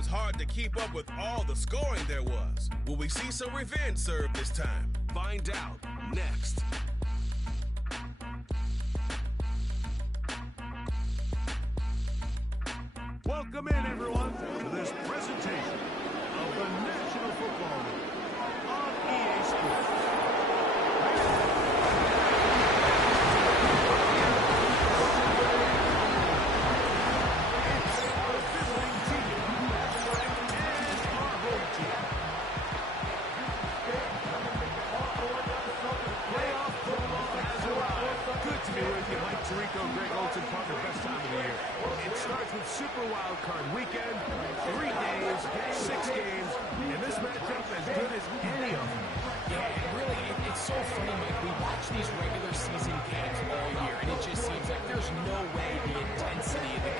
was hard to keep up with all the scoring there was. Will we see some revenge serve this time? Find out next. Welcome in, everyone, to this presentation of the National Football League on EA Sports. Super Wildcard weekend, 3 days, 6 games, and this matchup as good as any of them. Yeah, and really, it's so funny, Mike. We watch these regular season games all year, and it just seems like there's no way the intensity of the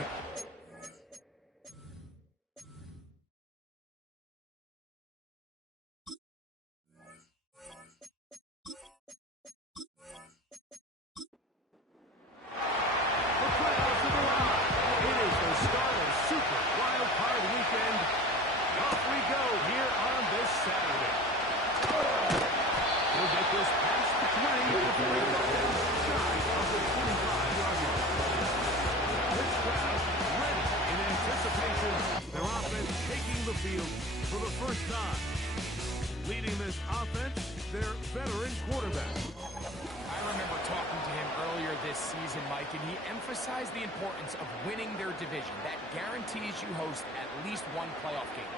the importance of winning their division. That guarantees you host at least one playoff game.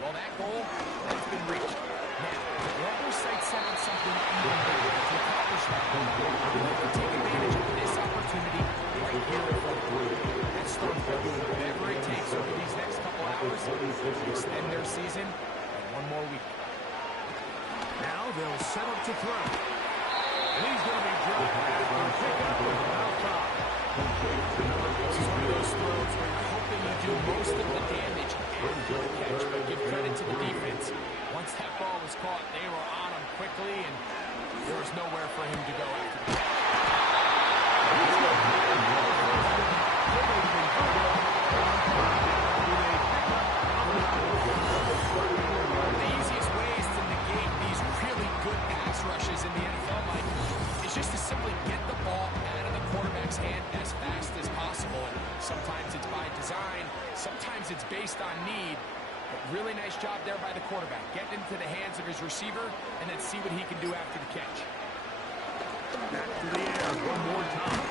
Well, that goal, that's been reached. Now, the other sights set on something even bigger to accomplish that goal. They'd like to take advantage of this opportunity right here in front of them. That's start doing whatever it takes over these next couple hours to extend their season by one more week. Now they'll set up to throw. And he's going to be dropped after a pickup of about 5. This is one of those throws where you're hoping you do most of the damage after the catch, but give credit to the defense. Once that ball was caught, they were on him quickly, and there was nowhere for him to go after the catch. The easiest ways to negate these really good pass rushes in the NFL, Mike, is just to simply get the ball out of the quarterback's hand as fast as possible. And sometimes it's by design, sometimes it's based on need. But really nice job there by the quarterback. Get into the hands of his receiver and then see what he can do after the catch. Back to the air one more time.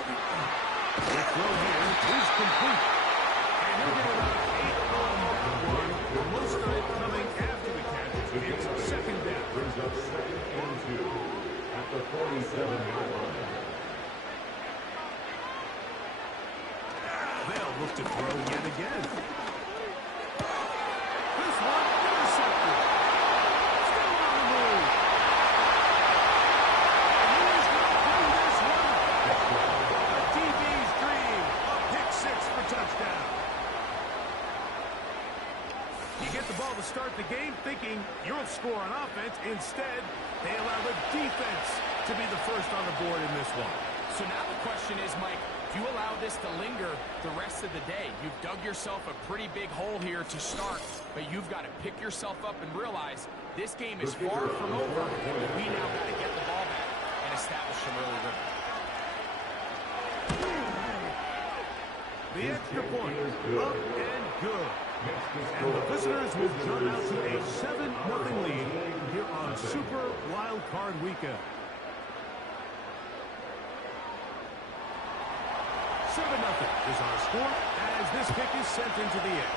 The throw here is complete. And he'll get about 8 on that one. Most of it coming after the catch. It's second down. Brings up 2nd and 2 at the 47-yard line. They'll look to throw yet again. This one intercepted. Still on the move. And he's going to bring this one. A DB's dream. A pick 6 for touchdown. You get the ball to start the game thinking you'll score on offense. Instead, they allow the defense to be the first on the board in this one. So now the question is, Mike, do you allow this to linger the rest of the day? You've dug yourself a pretty big hole here to start, but you've got to pick yourself up and realize this game is far from over. We now got to get the ball back and establish some early rhythm. The extra point is up and good. And the visitors will jump out to a 7-0 lead here on Super Wildcard Weekend. 7-0 is our score as this kick is sent into the air.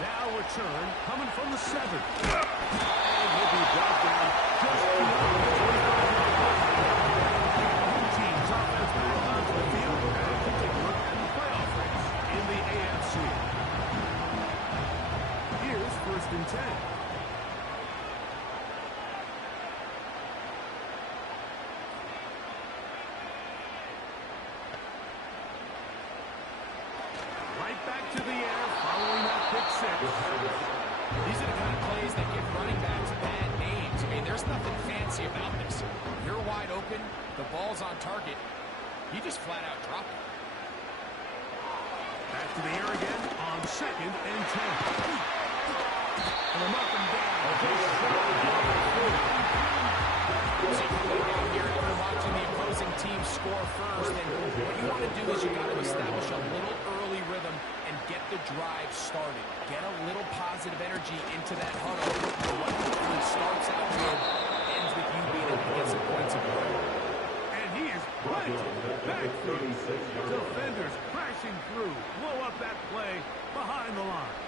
Now return coming from the 7. And he'll be brought down just beyond the 25. Team's offense back onto the field as we take a look at the playoff race in the AFC. Here's 1st and 10. Back to the air following that pick 6. These are the kind of plays that give running backs bad names. I mean, there's nothing fancy about this. You're wide open, the ball's on target, you just flat out drop it. Back to the air again on 2nd and 10. And they're up and down. Here after watching the opposing team score first, and what you want to do is you got to establish a little early rhythm and get the drive started. Get a little positive energy into that huddle. What hopefully starts out good ends with you being able to get some points of order. And he is planted backfield. Defenders crashing through. Blow up that play behind the line.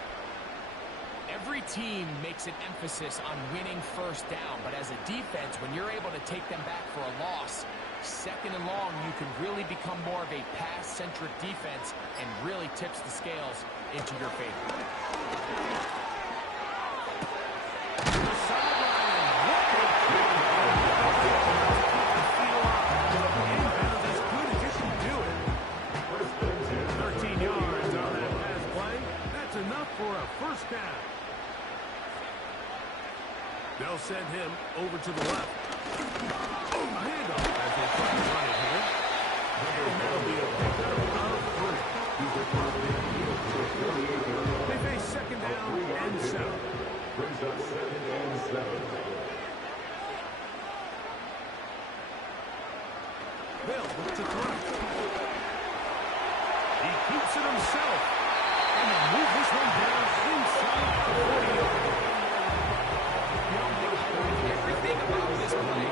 Every team makes an emphasis on winning first down, but as a defense, when you're able to take them back for a loss, 2nd and long, you can really become more of a pass-centric defense and really tips the scales into your favor. They'll send him over to the left. A handoff as they try to run it here. And that'll be a pickup of 3. They face 2nd down and 7. Brings up 2nd and 7. Bill to throw. He keeps it himself. And they move this one down inside the 40-yard. Everything about this play,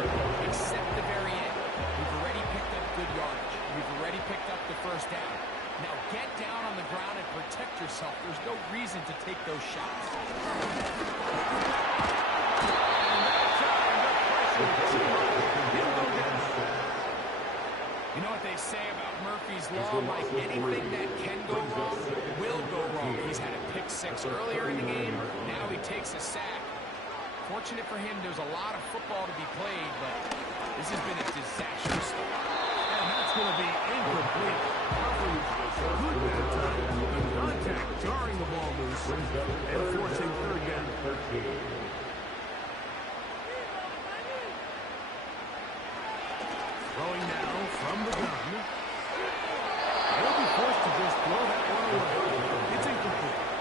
except the very end. We've already picked up good yardage. We've already picked up the first down. Now get down on the ground and protect yourself. There's no reason to take those shots. You know what they say about Murphy's Law, Mike? Anything that can go wrong will go wrong. He's had a pick 6 earlier in the game. Now he takes a sack. Fortunate for him, there's a lot of football to be played, but this has been a disastrous start. And that's going to be incomplete. Good that time. Contact jarring the ball loose and forcing 3rd down. Throwing now from the gun. They'll be forced to just throw that one away. It's incomplete.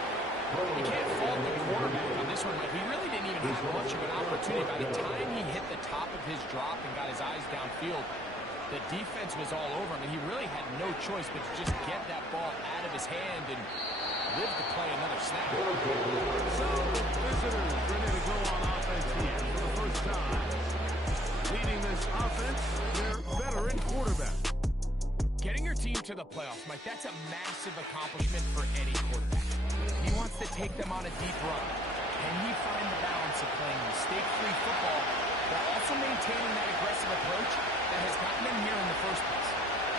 You can't fault the quarterback on this one, but he really didn't even have much of an opportunity. By the time he hit the top of his drop and got his eyes downfield, the defense was all over him, and he really had no choice but to just get that ball out of his hand and live to play another snap. So, visitors ready to go on offense here for the first time. Leading this offense, their veteran quarterback. Getting your team to the playoffs, Mike, that's a massive accomplishment for any quarterback. He wants to take them on a deep run. Can he find the balance of playing mistake-free football while also maintaining that aggressive approach that has gotten them here in the first place?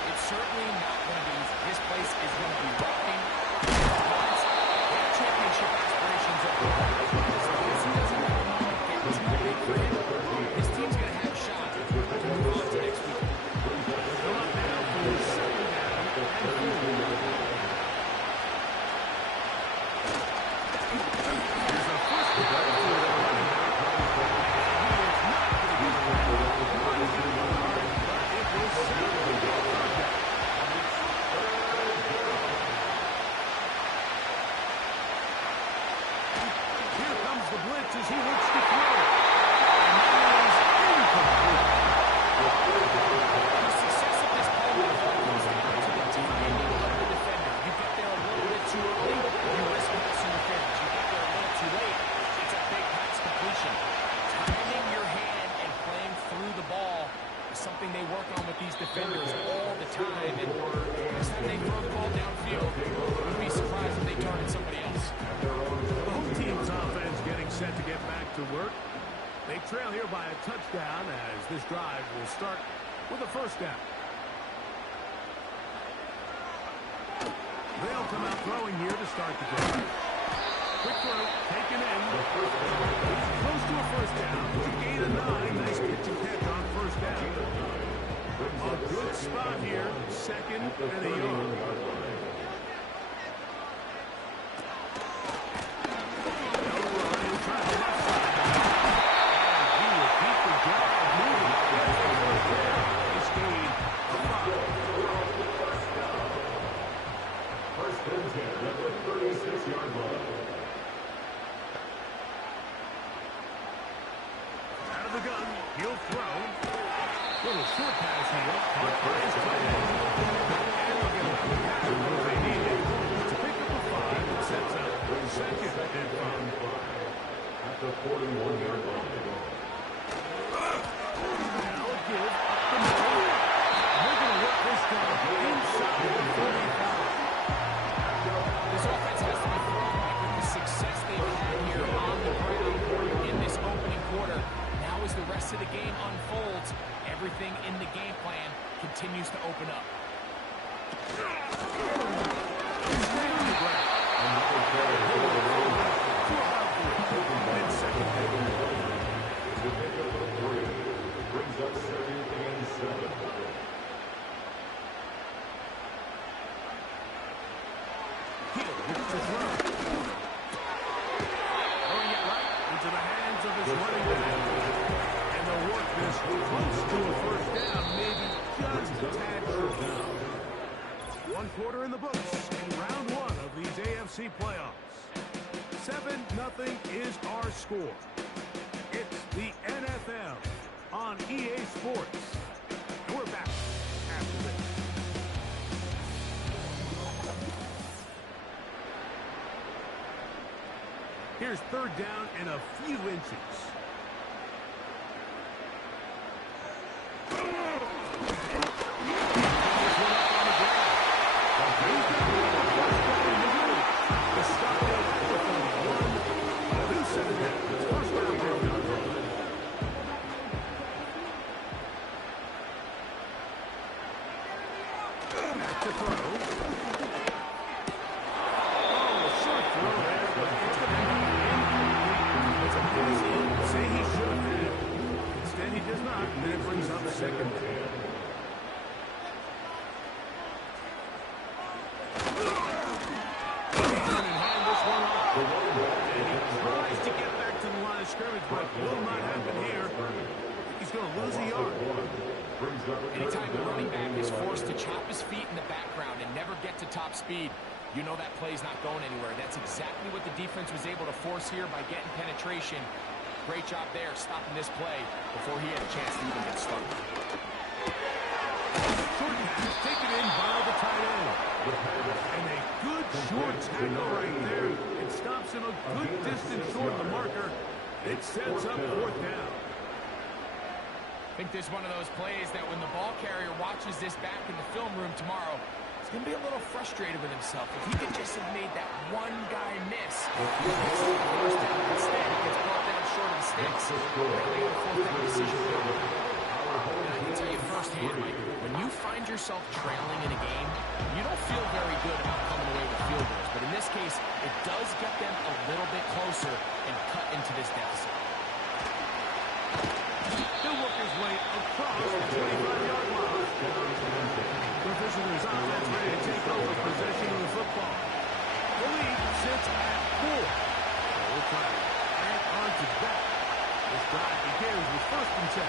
It's certainly not going to be easy. This place is going to be rocking. Their championship aspirations are good. As long as he doesn't let the moment get too big for him, his team's going to have a shot to move on to next week. They're up now for 2nd down and 4. As he looks to throw. And that is incomplete. The success of this play comes down to the timing of the defender. You get there a little bit too early, you risk pass interference. You get there a little too late, it's a big pass completion. Timing your hand and playing through the ball is something they work on with these defenders all the time. And next time they throw the ball downfield, you'd be surprised if they target somebody else. The home team's offense getting set to get back to work. They trail here by a touchdown as this drive will start with a first down. They'll come out throwing here to start the drive. Quick throw, taken in. Close to a first down. Gain of 9. Nice pitch and catch on first down. A good spot here. 2nd and a yard. First and 10. the gun. He'll throw. Little short pass here. Caught by his tight end. And they'll get a pass what they needed to pick up a 5 and sets up second and 5. At the 41-yard line. Now a give up the middle. They're going to work this time inside the 45. This offense has to be thrown back with the success they've had here on the ground in this opening quarter. Now as the rest of the game unfolds, everything in the game plan continues to open up. Stay on the ground. And second down. The pickup of 3 brings up 2nd and 7. Hill looks to throw. Throwing it right into the hands of his running back. And they'll work this close to a first down, maybe just a tad short down. 1 quarter in the books in round 1 of these AFC playoffs. 7-0 is our score. It's the NFL on EA Sports. And we're back after this. Here's 3rd down and a few inches. Anytime the running back is forced to chop his feet in the background and never get to top speed, you know that play's not going anywhere. That's exactly what the defense was able to force here by getting penetration. Great job there, stopping this play before he had a chance to even get started. Short pass taken in by the tight end. And a good short tackle right there. It stops him a good distance short of the marker. It sets up 4th down. I think there's one of those plays that when the ball carrier watches this back in the film room tomorrow, he's going to be a little frustrated with himself. If he could just have made that one guy miss, first down instead, he gets brought down short of the sticks. Really a 4th down decision. And I can tell you firsthand, Mike, when you find yourself trailing in a game, you don't feel very good about coming away with field goals. But in this case, it does get them a little bit closer and cut into this deficit. He'll work his way across the 25-yard line. The visitors' offense ready to take over possession of the football. The lead sits at 4. We'll try to add on to that. This drive begins with 1st and 10.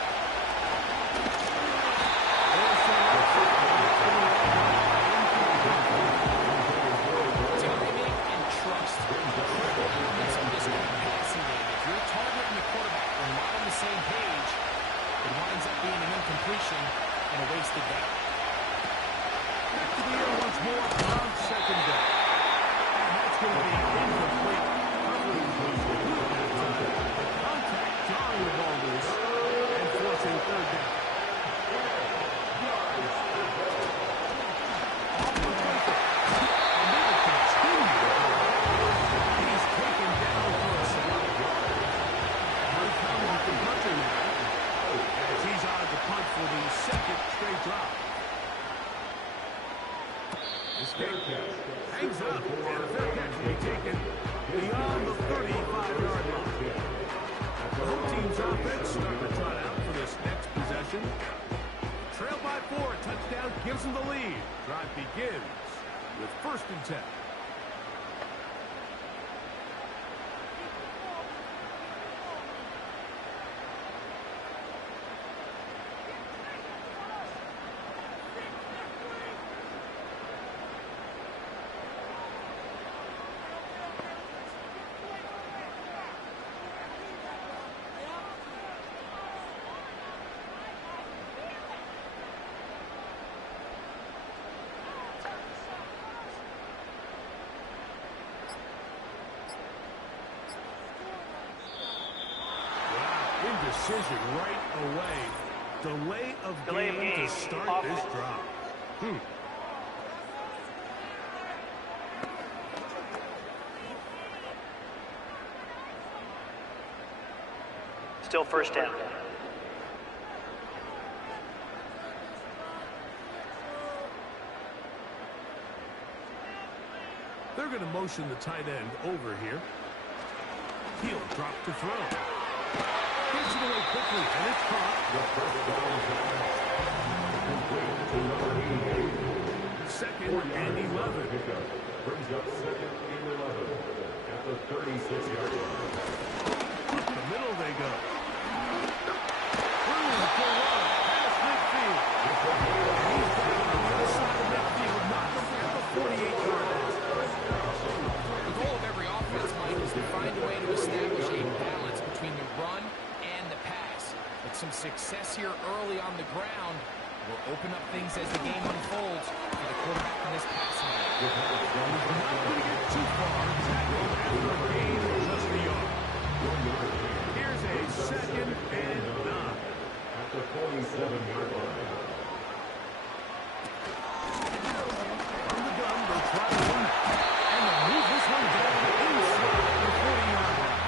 Timing and trust. Critical elements of this great passing game. If your target and the quarterback are not on the same page, it winds up being an incompletion and a wasted down. Back to the air once more on 2nd down. And that's going to be incomplete. Coverage was good that time. Contact drawing the ball loose and forcing 3rd down. Off the breaker. And they will continue to go. He's taken down for a sack. Here comes the punter now. As he's on to punt for the 2nd straight drop. This kick hangs up, and a fair catch will be taken beyond the 35-yard line. The home team's offense starting to trot out for this next possession. Trail by 4, touchdown gives them the lead. Drive begins with 1st and 10. Indecision right away. Delay of game to start this drive. Still first down. They're going to motion the tight end over here. He'll drop to throw. Gets it away quickly, and it's caught. Second and 11. Brings up second and 11 at the 36-yard line. The middle they go. Through for one. Past midfield. He's got it on the other side of midfield. Knock him at the 48-yard line. The goal of every offense, Mike, is to find a way to establish a balance between the run and the pass. But some success here early on the ground will open up things as the game unfolds for the quarterback in this passing game. He's not going to get too far. Tackled after a gain of just a yard. Here's a second and 9. At the 47-yard line. From the gun, they'll try to run it. And they'll move this one down inside the 40-yard line.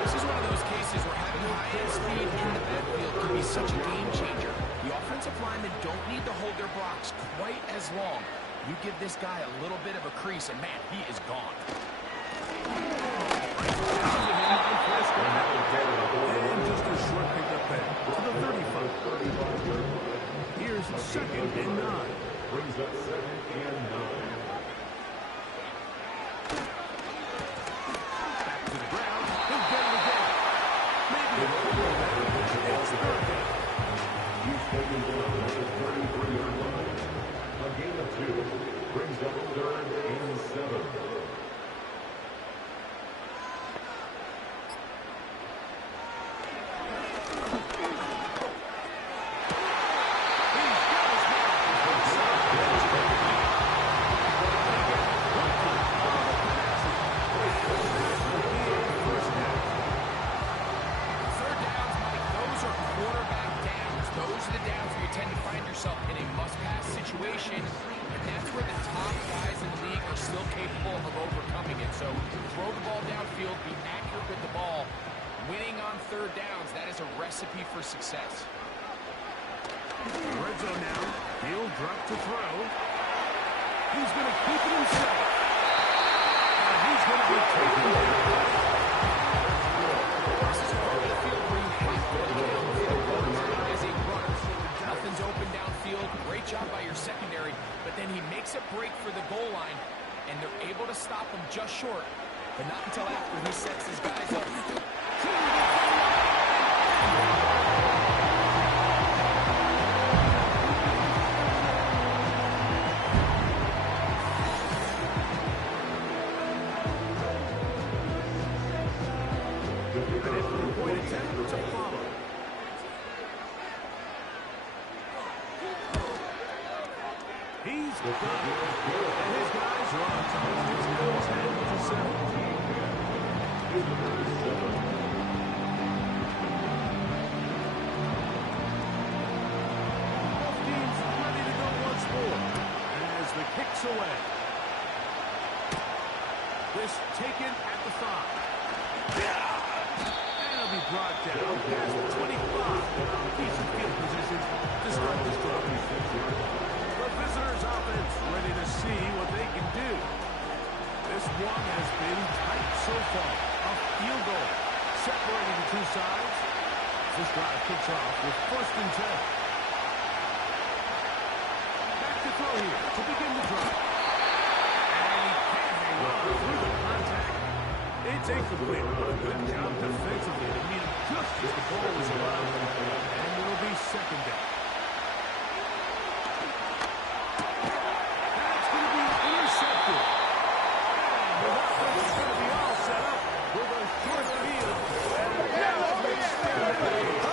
This is one of those cases where having high-end speed in the backfield can be such a game changer. The offensive linemen don't need to hold their blocks quite as long. You give this guy a little bit of a crease, and man, he is gone. And just a short pickup there to the 35. Here's second and 9. Brings up second and 9. Back to the ground. He'll get it again. Maybe a couple of that. It's third down. He's taken down at the 33-yard line. A gain of 2 brings up third and 7. Recipe for success. Red zone now. He'll drop to throw. He's going to keep it himself. And he's going to be taken down. This is a part of the field where you have to get as a runner. Nothing's open downfield. Great job by your secondary. But then he makes a break for the goal line, and they're able to stop him just short. But not until after he sets his guys up. He's got it. And his guys are on target. It's now 10-7. Both teams ready to go once more. As the kick's away. This taken at the 5. And it'll be brought down past the 25. Decent field position to start this drive. The visitors' offense ready to see what they can do. This one has been tight so far. A field goal separating the two sides. This drive kicks off with 1st and 10. Back to throw here to begin the drive. And he can't hang on through the contact. It's incomplete, but a good job defensively to meet him just as the ball was allowed. And it'll be second down. That's going to be intercepted. And the offense is going to be all set up with a short field. And now they extend the lead.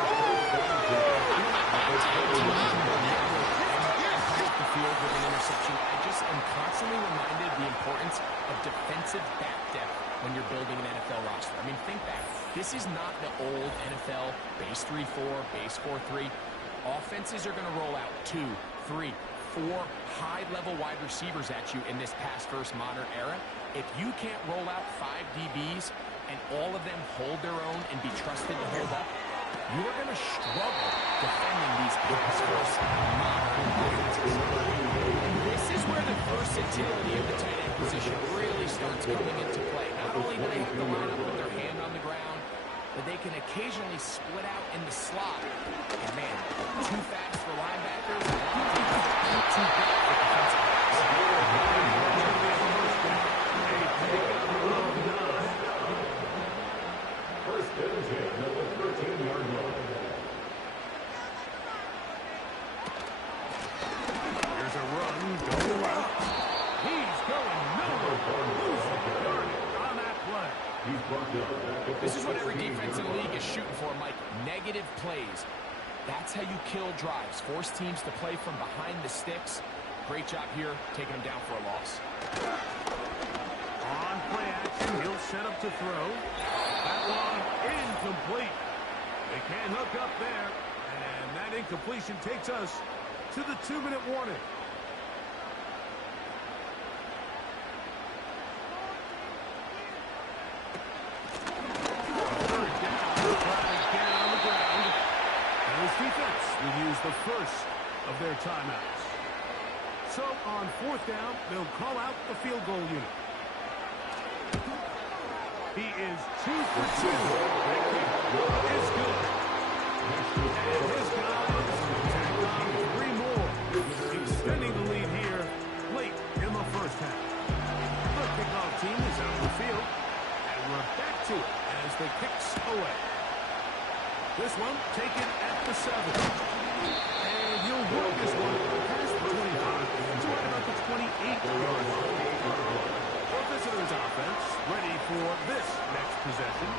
The field with an interception. I just am constantly reminded of the importance of defensive back depth when you're building an NFL NFL roster. I mean, think back. This is not the old NFL base 3-4, base 4-3. Offenses are going to roll out 2, 3, 4 high-level wide receivers at you in this pass-first modern era. If you can't roll out 5 DBs and all of them hold their own and be trusted to hold up, you are going to struggle defending these pass-first modern offenses. And this is where the versatility of the tight end position really starts coming into play. Not only do they have to line up with their hand on the ground, but they can occasionally split out in the slot. And man, too fast for linebackers, too big for defensive backs. First and 10 at the 13-yard line. There's a run going left. He's going nowhere. Losing yardage on that play. He's brought down. This is what every defense in the league is shooting for, Mike. Negative plays. That's how you kill drives. Force teams to play from behind the sticks. Great job here, taking them down for a loss. On play action, he'll set up to throw. That one incomplete. They can't hook up there. And that incompletion takes us to the 2-minute warning. Third down. Try again on the ground. And this defense will use the first of their timeouts. So on 4th down, they'll call out the field goal unit. He is 2 for 2. That kick is good. And his guys tack on 3 more, extending the lead here late in the first half. The kickoff team is out of the field, and we're back to it as the kicks away. This one taken at the 7. And he'll work this one past the 25 to right about the 28-yard line. The visitors' offense ready for this next possession.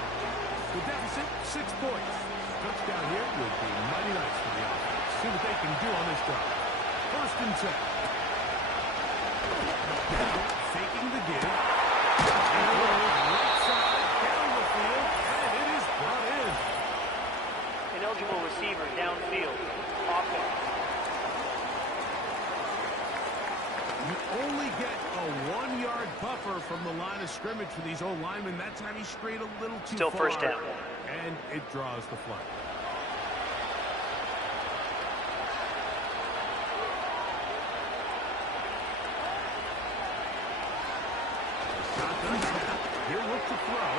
The deficit, 6 points. Touchdown here would be mighty nice for the offense. See what they can do on this drive. First and 10. Now, faking the give. And right side, down the field, and it is brought in. Ineligible receiver downfield. Offense. You only get a 1-yard buffer from the line of scrimmage for these old linemen. That time he strayed a little too Still far. first down. And it draws the flag. Shotgun snap. He'll look to throw.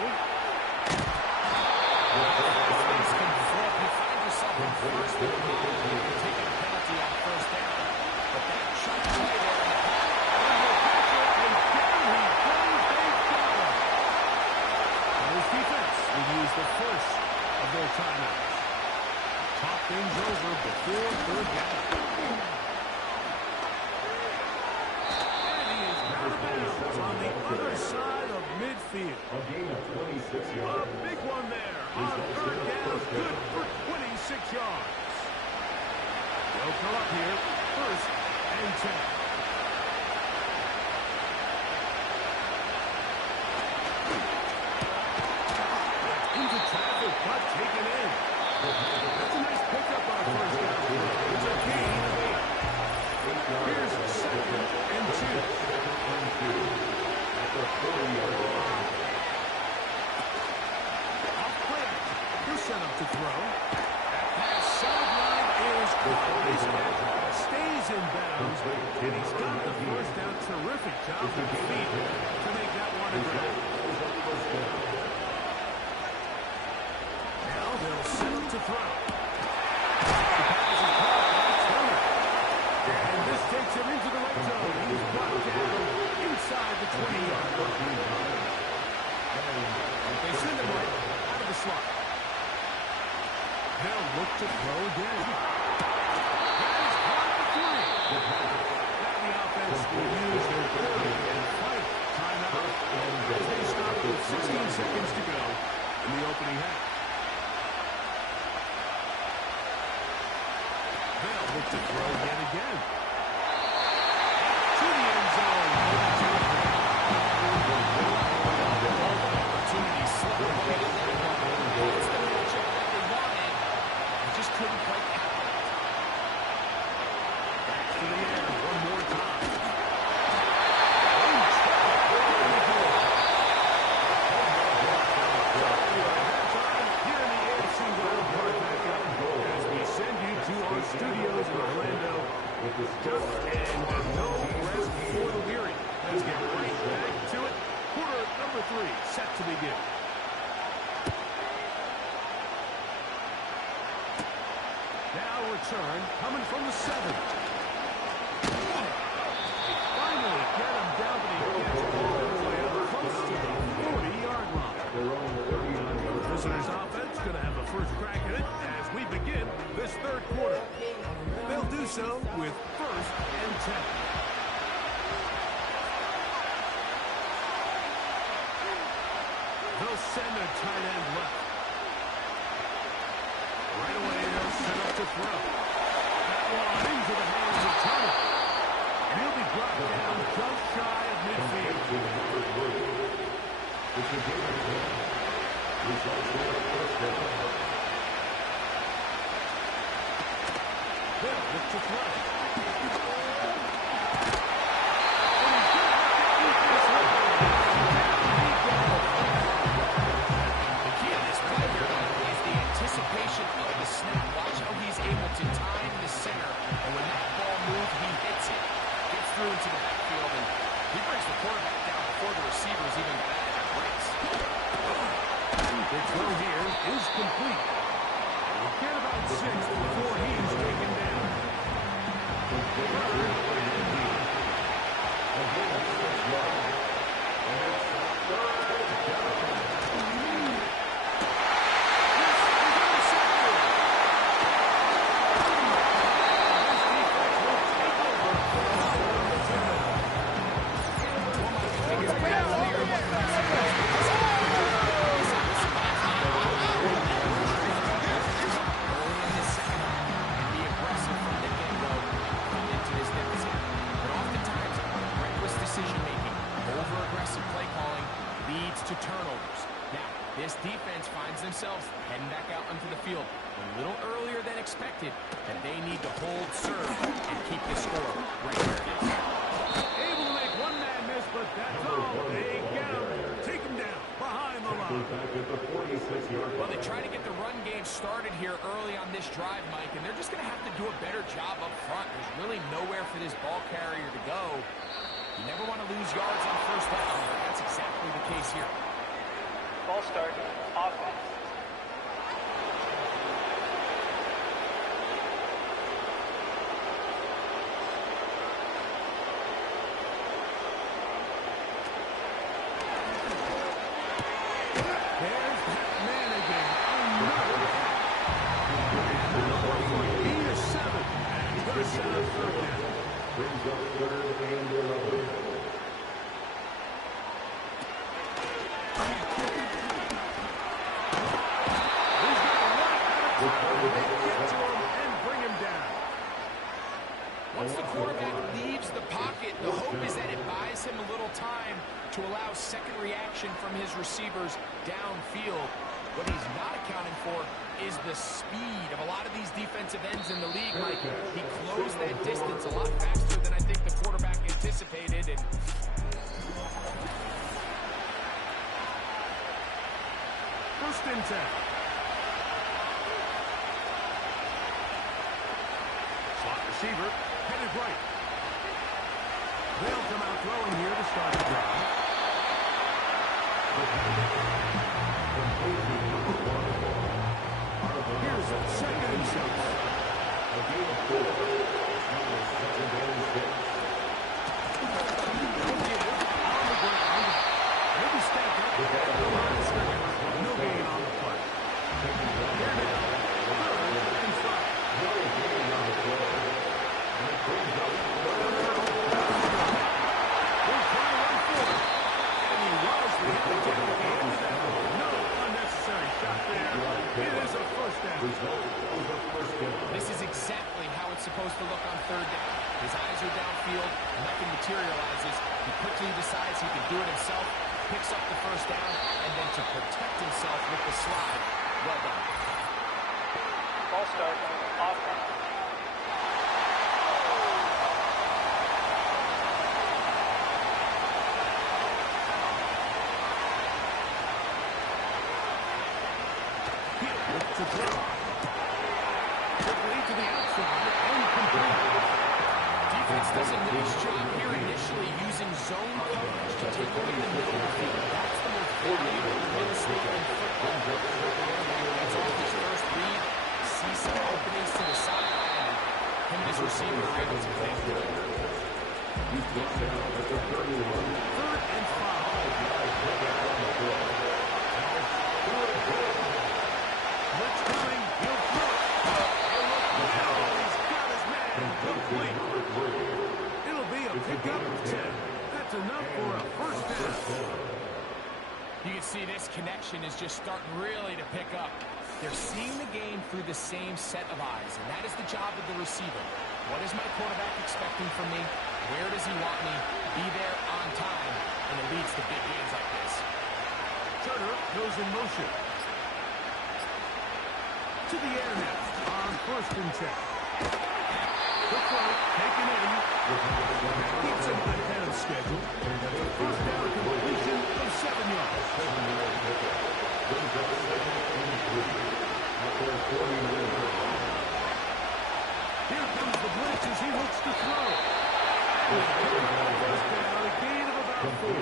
Things can flip. You find yourself in first and you're taking a penalty on 1st down. But that shot play there. Defense will use the first of their timeouts. Talk things over before 3rd down. And he is out on the other side of midfield. A gain of 26 A yards. big one there on 3rd down. Good for 26 yards. They'll come up here 1st and 10. Traffic, but taken in. That's a nice pickup on 1st down. It's a gain of 8. Here's 2nd and 2. At the 40-yard line. Off play. He'll set up to throw. That pass sideline is caught. Stays in bounds. And he's got the 1st down. Terrific job with the feet to make that one a grab. They'll set him to throw. The pass is caught by Turner. And this takes him into the red zone. He's brought down inside the 20-yard line. They send him right out of the slot. They'll look to throw again. That is caught at the 3. And the offense will use their 3rd and 5th timeout as they stop with 16 seconds to go in the opening half. They'll look to throw yet again. To the end zone. Opportunity They'll return, coming from the 7. They finally get him down, but he gets all the way up close to the 40-yard line. The visitors' offense going to have the first crack at it as we begin this third quarter. They'll do so with 1st and 10. They'll send a tight end left. Right away, they'll set up to throw. That one into the hands of Turner. And he'll be brought down just shy of midfield. They'll look to throw. Anticipation of the snap. Watch how he's able to time the center, and when that ball moves, he hits it. Gets through into the backfield, and he brings the quarterback down before the receivers even got out of that race. The throw here is complete. We'll get about 6 before he's taken down. To turnovers. Now, this defense finds themselves heading back out onto the field a little earlier than expected, and they need to hold serve and keep the score right where it is. Able to make one man miss, but that's all. They get him. Take him down behind the line. Well, they try to get the run game started here early on this drive, Mike, and they're just going to have to do a better job up front. There's really nowhere for this ball carrier to go. You never want to lose yards on first down, but that's exactly the case here. Ball start, offense. There's that man again. Another gain of 7. And he's going to set up third down. Brings up 3rd and 11. Once the quarterback leaves the pocket, the hope is that it buys him a little time to allow second reaction from his receivers downfield. What he's not accounting for is the speed of a lot of these defensive ends in the league, Mike. He closed that distance a lot faster than I think the quarterback anticipated. And First and 10. Slot receiver, headed right. They'll come out throwing here to start the drive. Here's a 2nd and 6. A gain of 4. Second and 6. On the ground. Maybe step up. No gain on the play. They're down. 3rd and 5. No gain on the play. And it brings up 3rd. They'll try to run forward. And he wisely hit the tackle at the end of that. No unnecessary shot there. It is a first down. this is exactly how it's supposed to look on third down. His eyes are downfield, nothing materializes. He quickly decides he can do it himself, picks up the first down, and then to protect himself with the slide. Well done. Ball start, offense. To throw. Quickly to the outside and complete. Defense does a nice job here initially using zone coverage to take away the middle of the field. That's the most valuable real estate in football. That's off his first read. See some openings to the side. receiver are able to connect with him. He's brought down at the 31. 3rd and 5. Blitz coming. He'll throw it. He'll look now. He's got his man complete. It'll be a pickup of 10. That's enough for a first down. You can see this connection is just starting really to pick up. They're seeing the game through the same set of eyes, and that is the job of the receiver. What is my quarterback expecting from me? Where does he want me? Be there on time, and it leads to big games like this. Cedar goes in motion. To the air now on 1st and 10. The throw taken in. Keeps him ahead of schedule. First down completion of 7 yards. Here comes the blitz as he looks to throw. First down, a gain of about 4.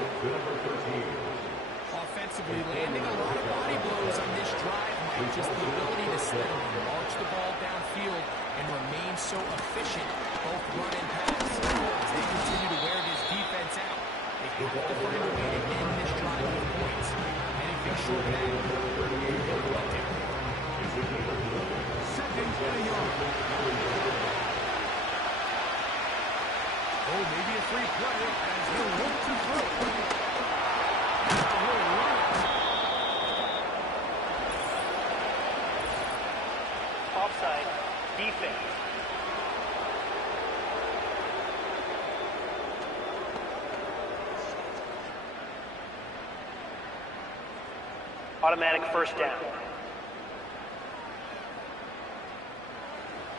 Offensively, landing a lot of body blows on this drive, Mike. Just the ability to steadily march the ball downfield and remain so efficient, both run and pass. As they continue to wear this defense out, they have to find a way to end this drive with points. Anything short of that, Second and a yard. Oh, maybe a free play as he'll look to throw. Now he'll run it. Offside. Defense. Automatic first down.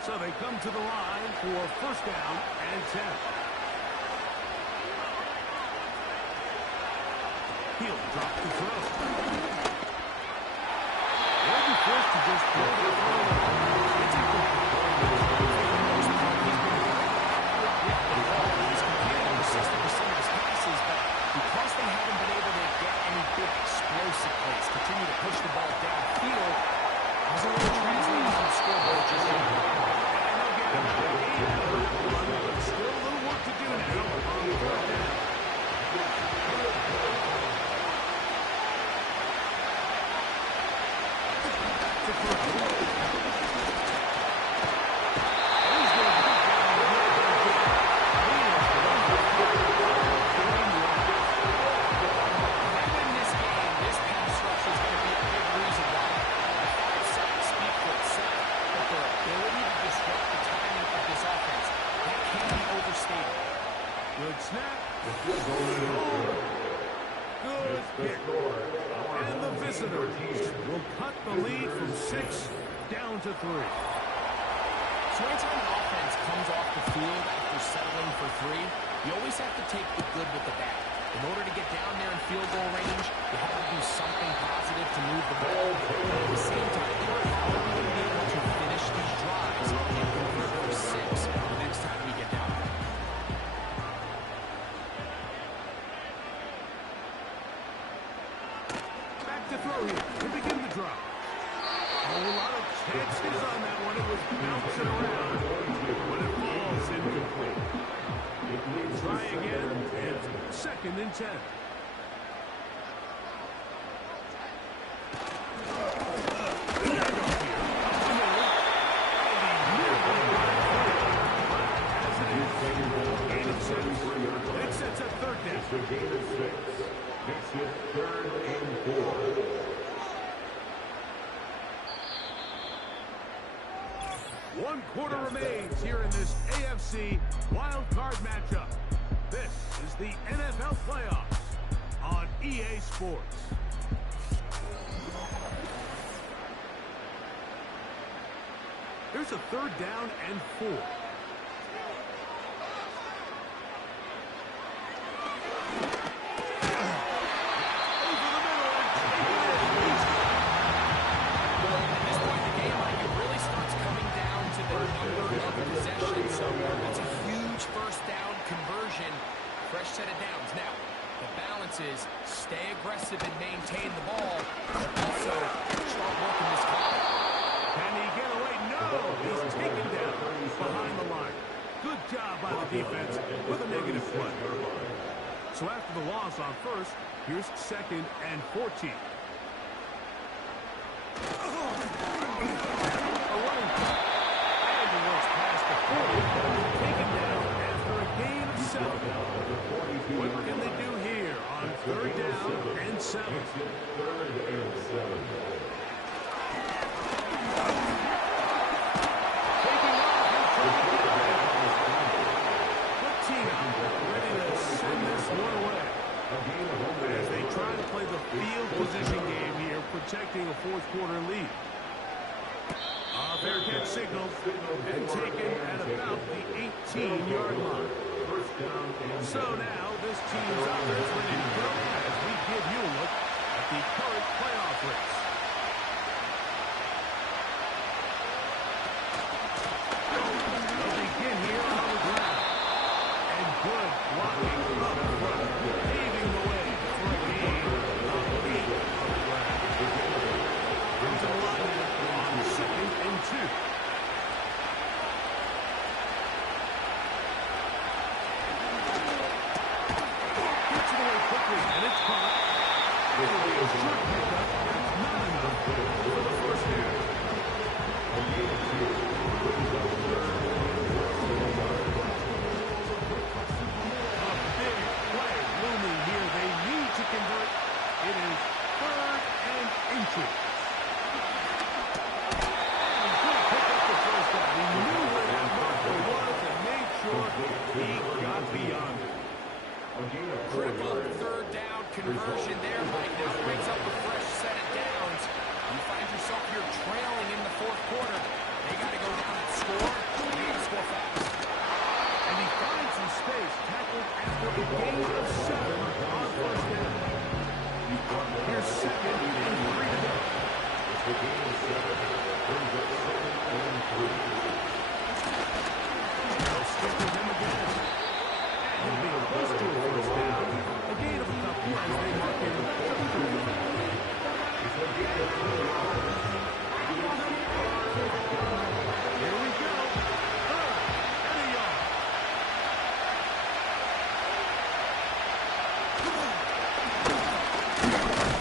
So they come to the line for first down and 10. He'll drop the throw. They'll be forced to just throw the ball. It's He's completed over 60% of his passes, but because they haven't been able to get any big explosive plays, continue to push the ball downfield, hasn't really translated to the scoreboard just yet. Still a little work to do now on 3rd down. To throw. He's going to put down the in this game, this pass rush is going to be a big reason why. The 5-second speak for itself, but their ability to disrupt the timing of this offense, that can't be overstated. Good snap. Good kick. And the visitors will cut the lead from 6 down to 3. So anytime an offense comes off the field after settling for 3, you always have to take the good with the bad. In order to get down there in field goal range, you have to do something positive to move the ball. But at the same time, how are we going to be able to finish these drives and convert for 6 the next time we get down there? Back to throw here to begin the drive. A whole lot of chances on that one. It was bouncing around when it falls incomplete. Try again. It's 2nd and 10. It sets up 3rd down. It's a gain of 6. Makes it 3rd and 4. One quarter remains here in this AFC Wildcard matchup. This is the NFL playoffs on EA Sports. Here's a 3rd down and 4. Fresh set of downs. Now, the balance is stay aggressive and maintain the ball, but also start working this clock. Can he get away? No! He's taken down behind the loss on first. Here's 2nd and 14. A running play. And he looks past the 40. Taken down after a gain of 7. What can they do here on 3rd down and 7? 3rd and 7. Taking off and trying to get away. Patina ready to send this one away. As they try to play the field position game here, protecting a 4th quarter lead. Fair catch signal and taken at about the 18-yard line. So now this team's offense ready to go as we give you a look at the current playoff race. They'll begin here on the ground. And good blocking up front, paving the way for a gain of 8 on the ground. Brings the line on 2nd and 2. Gets it away quickly, and it's caught. It'll be a short pickup. That's not enough for the first down. A big play looming here. They need to convert. It is 3rd and inches. And good pick up the first down. He knew where that marker was and made sure he got beyond it. Critical 3rd down conversion there, Mike. Now brings up a fresh set of downs. You find yourself here trailing in the 4th quarter. They got to go down and score. They got to score fast. And he finds some space, tackled after a gain of 7 on 1st down. Here's 2nd and 3 to go. It's the gain of 7. Brings up 2nd and 3. They'll stick with him again. And he'll be close to a 1st down. A gain of a couple as they mark him to the 30. It's the gain of 3 yards. Here we go. 3rd and a yard.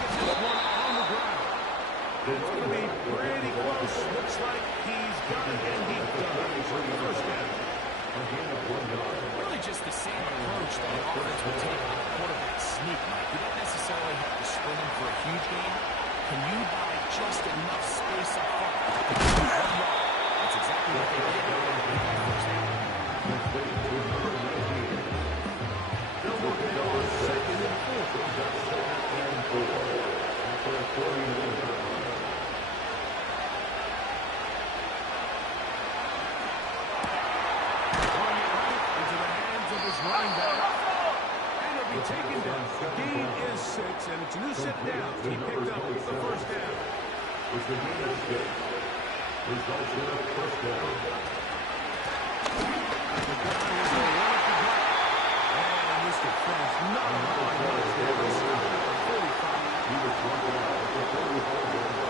This one on the ground. It's going to be pretty close. Looks like he's got it, and he does. 1st down. Really just the same approach that an offense would take on a quarterback sneak, Mike. You don't necessarily have to sprint him for a huge gain. Can you buy just enough space up front to get 1 yard? That's exactly what they did. They'll work it on 2nd and 4. Running back, and it'll be taken down. The gain is 6, and it's a new set of downs. He picked up the 1st down. It's the gain of 6. Results in a 1st down. The guy was going to run up the gut. And this defense not allowing much there. They stop at the 45. He was brought down at the 45.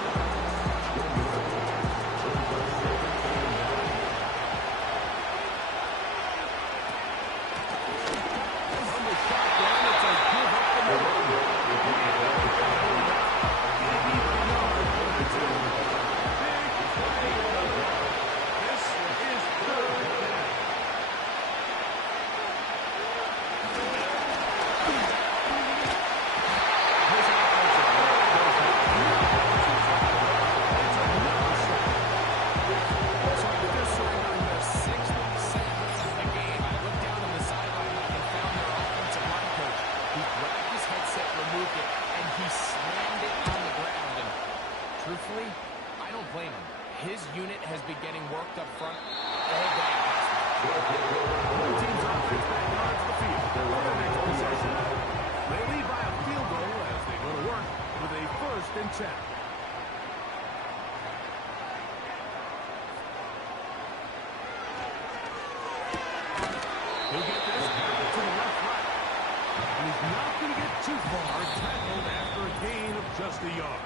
He'll get this back to the left right. And he's not going to get too far, tackled after a gain of just a yard.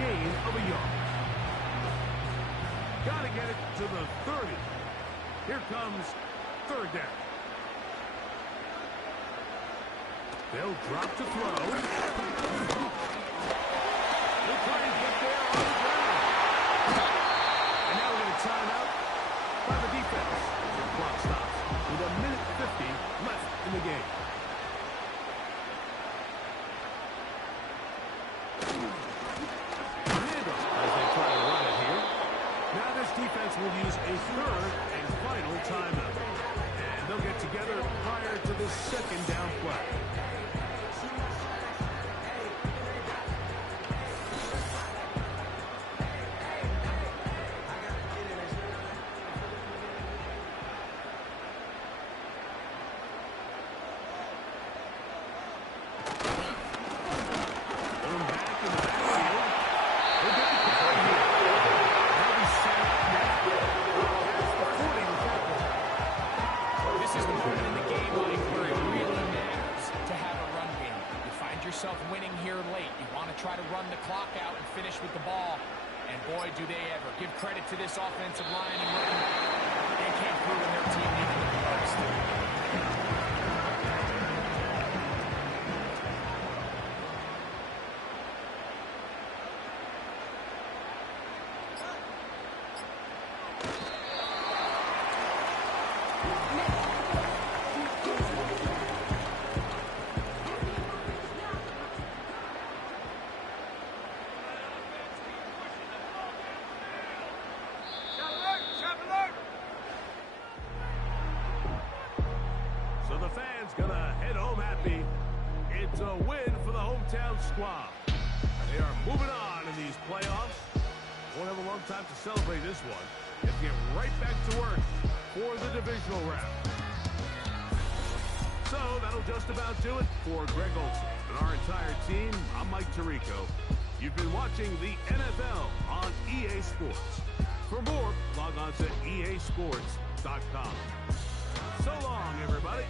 gain of a yard. Got to get it to the 30. Here comes third down. They'll drop to throw. They'll try and get there on the ground. And now we're going to time out by the defense. The clock stops with 1:50 left in the game. Handoff as they try to run it here. Now this defense will use a third and final timeout. And they'll get together prior to this second down play. Winning here late. You want to try to run the clock out and finish with the ball. And boy, do they ever. Give credit to this offensive line and running. They came through when their team needed them the most. So the fans gonna head home happy. It's a win for the hometown squad. They are moving on in these playoffs. Won't have a long time to celebrate this one. They have to get right back to work for the divisional round. So that'll just about do it for Greg Olson and our entire team. I'm Mike Tirico. You've been watching the NFL on EA Sports. For more, log on to easports.com. So long, everybody.